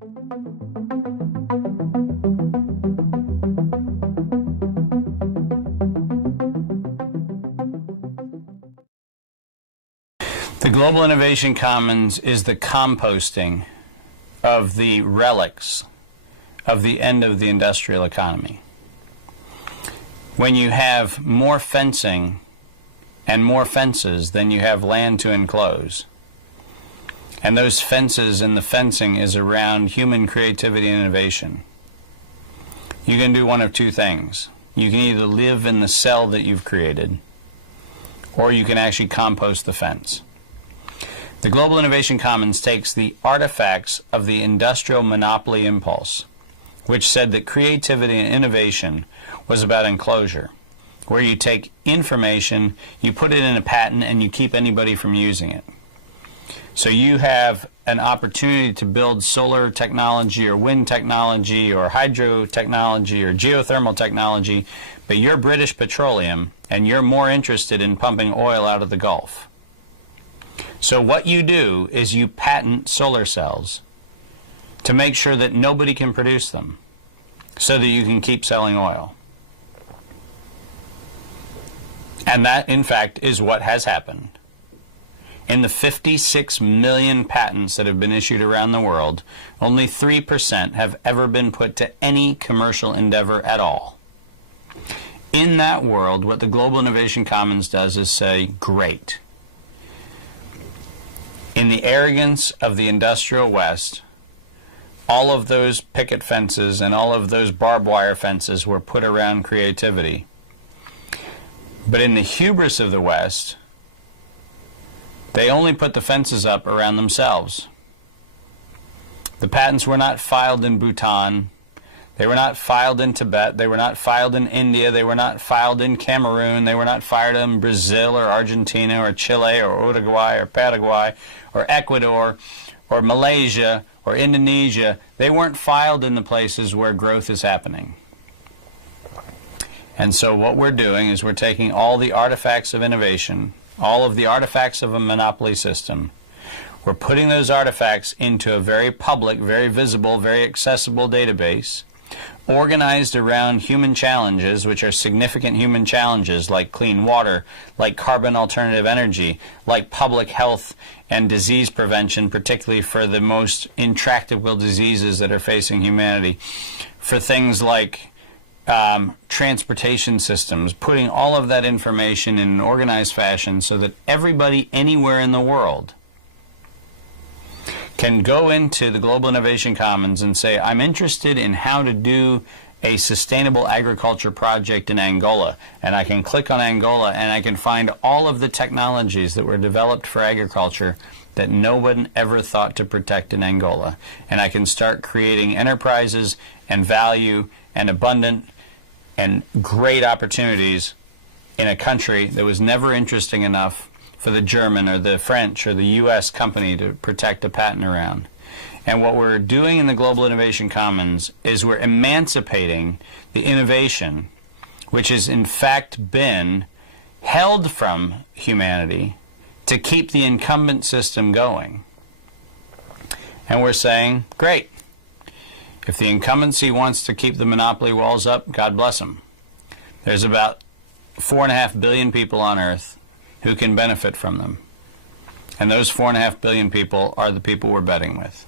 The Global Innovation Commons is the composting of the relics of the end of the industrial economy. When you have more fencing and more fences than you have land to enclose, and those fences and the fencing is around human creativity and innovation, you can do one of two things. You can either live in the cell that you've created, or you can actually compost the fence. The Global Innovation Commons takes the artifacts of the industrial monopoly impulse, which said that creativity and innovation was about enclosure, where you take information, you put it in a patent, and you keep anybody from using it. So you have an opportunity to build solar technology or wind technology or hydro technology or geothermal technology, but you're British Petroleum and you're more interested in pumping oil out of the Gulf. So what you do is you patent solar cells to make sure that nobody can produce them so that you can keep selling oil. And that, in fact, is what has happened. In the 56 million patents that have been issued around the world, only 3% have ever been put to any commercial endeavor at all. In that world, what the Global Innovation Commons does is say, great. In the arrogance of the industrial West, all of those picket fences and all of those barbed wire fences were put around creativity. But in the hubris of the West, they only put the fences up around themselves. The patents were not filed in Bhutan. They were not filed in Tibet. They were not filed in India. They were not filed in Cameroon. They were not filed in Brazil or Argentina or Chile or Uruguay or Paraguay or Ecuador or Malaysia or Indonesia. They weren't filed in the places where growth is happening. And so what we're doing is we're taking all the artifacts of innovation, all of the artifacts of a monopoly system. We're putting those artifacts into a very public, very visible, very accessible database, organized around human challenges, which are significant human challenges like clean water, like carbon alternative energy, like public health and disease prevention, particularly for the most intractable diseases that are facing humanity, for things like transportation systems, putting all of that information in an organized fashion so that everybody anywhere in the world can go into the Global Innovation Commons and say, I'm interested in how to do a sustainable agriculture project in Angola. And I can click on Angola and I can find all of the technologies that were developed for agriculture that no one ever thought to protect in Angola. And I can start creating enterprises and value and abundant and great opportunities in a country that was never interesting enough for the German or the French or the US company to protect a patent around. And what we're doing in the Global Innovation Commons is we're emancipating the innovation which has in fact been held from humanity to keep the incumbent system going. And we're saying, great. If the incumbency wants to keep the monopoly walls up, God bless them. There's about 4.5 billion people on Earth who can benefit from them. And those 4.5 billion people are the people we're betting with.